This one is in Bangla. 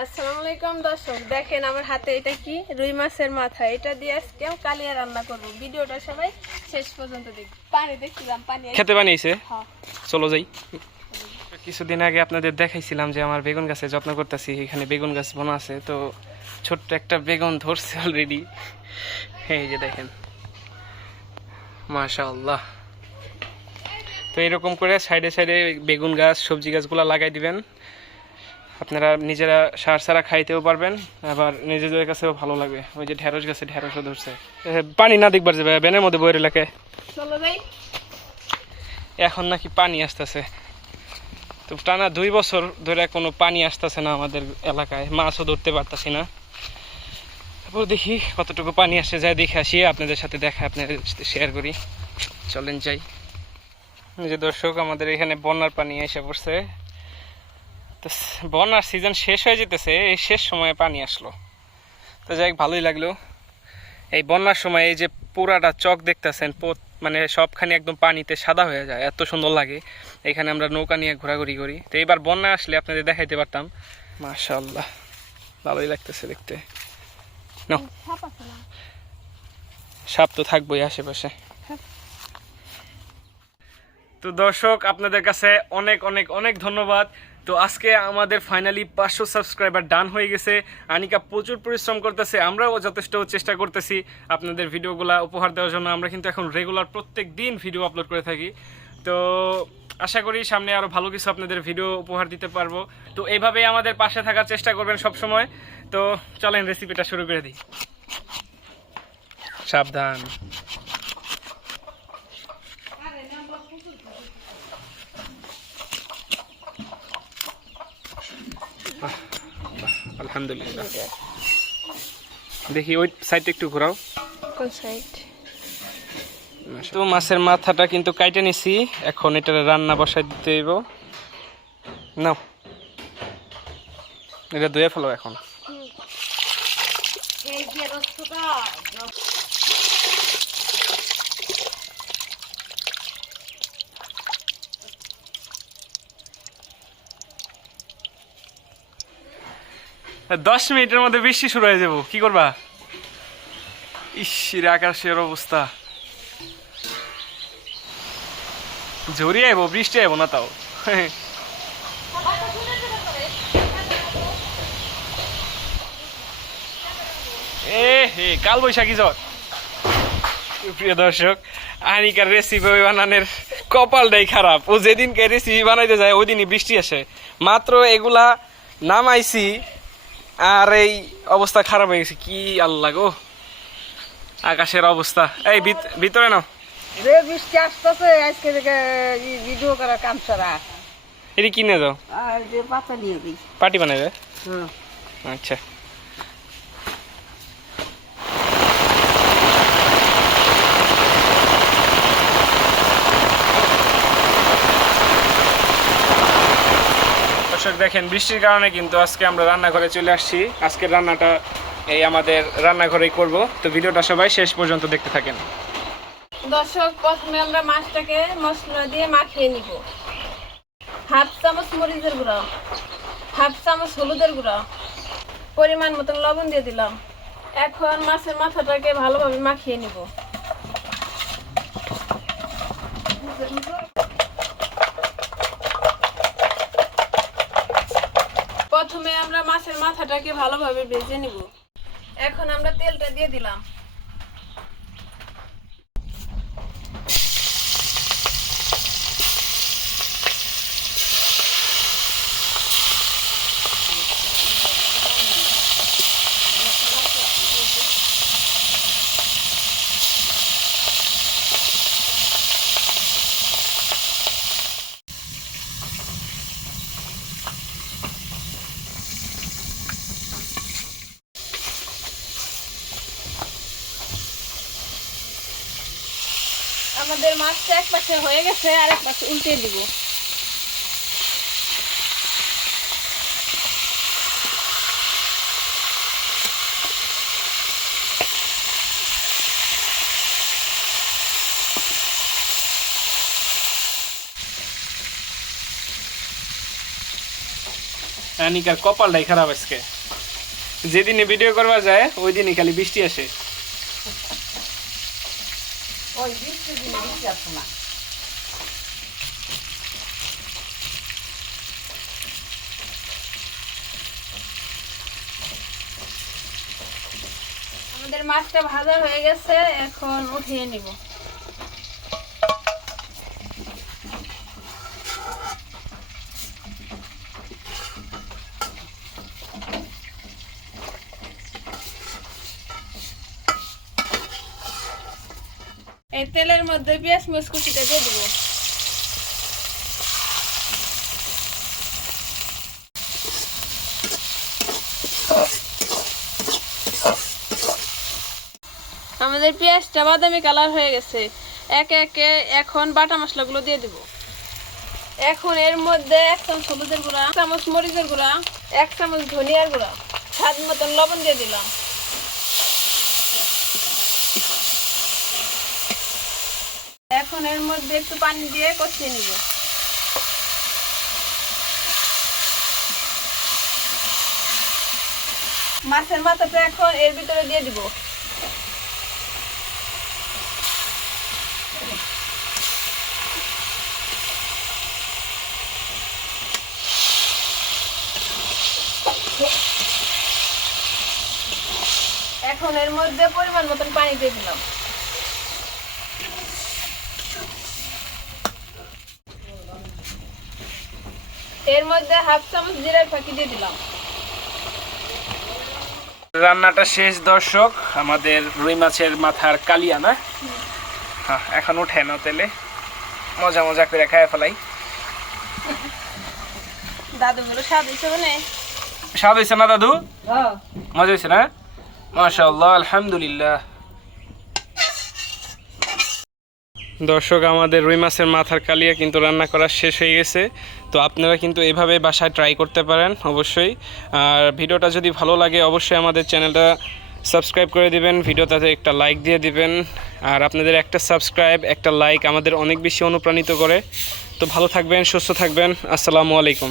আসসালামু আলাইকুম দর্শক, দেখেন আমার হাতে এটা কি রুই মাছের মাথা। এটা দিয়ে আজকে কালিয়া রান্না করব। ভিডিওটা সবাই শেষ পর্যন্ত দেখবেন। পানি দেখছিলাম, পানি খেতে বানিয়েছে। হ্যাঁ, চলো যাই। কিছুদিন আগে আপনাদের দেখাইছিলাম যে আমার বেগুন গাছে যত্ন করতেছি। এখানে বেগুন গাছ বোনা আছে, তো ছোট্ট একটা বেগুন ধরছে অলরেডি। এই যে দেখেন, মাশাআল্লাহ। তো এরকম করে সাইডে সাইডে বেগুন গাছ, সবজি গাছগুলো লাগাই দিবেন। আপনারা নিজেরা সার ছাড়া খাইতেও পারবেন, আবার নিজেদের কাছেও ভালো লাগবে। ওই যে ঢেঁড়স গাছে ঢেঁড়সও ধরছে। পানি না দেখবার যাবে বেনের মধ্যে বইয়ের এলাকায়। চলো যাই। এখন নাকি পানি আসতেছে, তো টানা 2 বছর ধরে কোনো পানি আসতেছে না আমাদের এলাকায়, মাছও ধরতে পারতাছি না। তারপর দেখি কতটুকু পানি আসে, যায় দেখে আসি, আপনাদের সাথে দেখা আপনাদের সাথে শেয়ার করি। চলেন যাই। যে দর্শক, আমাদের এখানে বন্যার পানি এসে পড়ছে। তো বন্যার সিজন শেষ হয়ে যেতেছে, এই শেষ সময়ে পানি আসলো, তো যাই ভালোই লাগলো। এই বন্যার সময় এই যে পুরাটা চক দেখতেছেন, মানে সবখানে একদম পানিতে সাদা হয়ে যায়, এত সুন্দর লাগে। এখানে আমরা নৌকা নিয়ে ঘোরাঘুরি করি। তো এবার বন্যা আসলে আপনাদের দেখাইতে পারতাম। মাশাআল্লাহ, ভালোই লাগতেছে দেখতে। সাপ তো থাকবোই আশেপাশে। তো দর্শক, আপনাদের কাছে অনেক অনেক অনেক ধন্যবাদ। তো আজকে আমাদের ফাইনালি 500 সাবস্ক্রাইবার ডান হয়ে গেছে। আনিকা প্রচুর পরিশ্রম করতেছে, আমরাও যথেষ্ট চেষ্টা করতেছি আপনাদের ভিডিওগুলো উপহার দেওয়ার জন্য। আমরা কিন্তু এখন রেগুলার প্রত্যেক দিন ভিডিও আপলোড করে থাকি। তো আশা করি সামনে আরও ভালো কিছু আপনাদের ভিডিও উপহার দিতে পারবো। তো এইভাবেই আমাদের পাশে থাকার চেষ্টা করবেন সব সময়। তো চলেন রেসিপিটা শুরু করে দিই। সাবধান। আলহামদুলিল্লাহ। দেখি ওই সাইডটা একটু ঘোরাও। কোন সাইড? তো মাছের মাথাটা কিন্তু কাইটে নিছি, এখন এটা রান্না বসাই দিতে হইব। নাও, এটা ধুয়ে ফেলো এখন। এই যে রসটা 10 মিনিটের মধ্যে বৃষ্টি শুরু হয়ে যাবো, কি করবা? ইসির আকাশের অবস্থা, ঝড়ি আইব, বৃষ্টি আইব না তাও। হে কাল বৈশাখী জ্বর। প্রিয় দর্শক, আনিকার রেসিপি বানানোর কপালটাই খারাপ। ও যেদিনকে রেসিপি বানাইতে যায় ওই দিনই বৃষ্টি আসে। মাত্র এগুলা নামাইছি আর এই অবস্থা খারাপ হয়ে গেছে। কি আল্লাহ গো, আকাশের অবস্থা। এই ভিতরে নাও। রে বৃষ্টি আসতেছে, আজকে ভিডিও করার কাম সারা। এটি কিনে দাও, আর যে পাতা নিয়ে দিই। পার্টি বানাবে। আচ্ছা, দর্শক দেখেন, বৃষ্টির কারণে কিন্তু আজকে আমরা রান্নাঘরে চলে আসছি। আজকের রান্নাটা এই আমাদের রান্নাঘরেই করব। তো ভিডিওটা সবাই শেষ পর্যন্ত দেখতে থাকেন। দর্শক, প্রথমে আমরা মাছটাকে মশলা দিয়ে মাখিয়ে নিব। 1/2 চামচ মরিচের গুঁড়া, 1/2 চামচ হলুদের গুঁড়া, পরিমাণ মতন লবণ দিয়ে দিলাম। এখন মাছের মাথাটাকে ভালোভাবে মাখিয়ে নিব। প্রথমে আমরা মাছের মাথাটাকে ভালোভাবে ভেজে নিব। এখন আমরা তেলটা দিয়ে দিলাম। আমাদের মাছটা এক পাশে হয়ে গেছে, আর এক পাশে উল্টে দিব। আনিকার কপালটাই খারাপ আজকে, যেদিনে ভিডিও করবা যায় ওই দিনই খালি বৃষ্টি আসে। ওই বৃষ্টির দিনে বৃষ্টি আসতো না। আমাদের মাছটা ভাজা হয়ে গেছে, এখন উঠিয়ে নিব। এই তেলের মধ্যে পেঁয়াজ মরিচ কুচিটা দিয়ে দেবো। আমাদের পেঁয়াজটা বাদামি কালার হয়ে গেছে, একে একে এখন বাটা মশলাগুলো দিয়ে দেব। এখন এর মধ্যে 1 চামচ হলুদের গুঁড়া, 1 চামচ মরিচের গুঁড়া, 1 চামচ ধনিয়ার গুঁড়া, স্বাদ মতন লবণ দিয়ে দিলাম। এখন এর মধ্যে একটু পানি দিয়ে কষিয়ে নিব। মাছের মাথাটা এখন এর ভিতরে দিয়ে দিব। এখন এর মধ্যে পরিমাণ মতন পানি দিয়ে দিলাম। এর মধ্যে 1/2 চামচ জিরার ফাঁকি দিয়ে দিলাম। রান্নাটা শেষ দর্শক, আমাদের রুই মাছের মাথার কালিয়া না, হ্যাঁ এখন উঠে না তেলে, মজা মজা করে খায় ফেলাই। দাদুগুলো স্বাদ হয়েছে বলে। স্বাদ হয়েছে না দাদু? হ্যাঁ মজা হয়েছে না? মাশাআল্লাহ, আলহামদুলিল্লাহ। দর্শক, আমাদের রুই মাছের মাথার কালিয়া কিন্তু রান্না করা শেষ হয়ে গেছে। তো আপনারা কিন্তু এভাবে বাসায় ট্রাই করতে পারেন অবশ্যই। আর ভিডিওটা যদি ভালো লাগে অবশ্যই আমাদের চ্যানেলটা সাবস্ক্রাইব করে দিবেন, ভিডিওটাতে একটা লাইক দিয়ে দিবেন। আর আপনাদের একটা সাবস্ক্রাইব, একটা লাইক আমাদের অনেক বেশি অনুপ্রাণিত করে। তো ভালো থাকবেন, সুস্থ থাকবেন, আসসালামু আলাইকুম।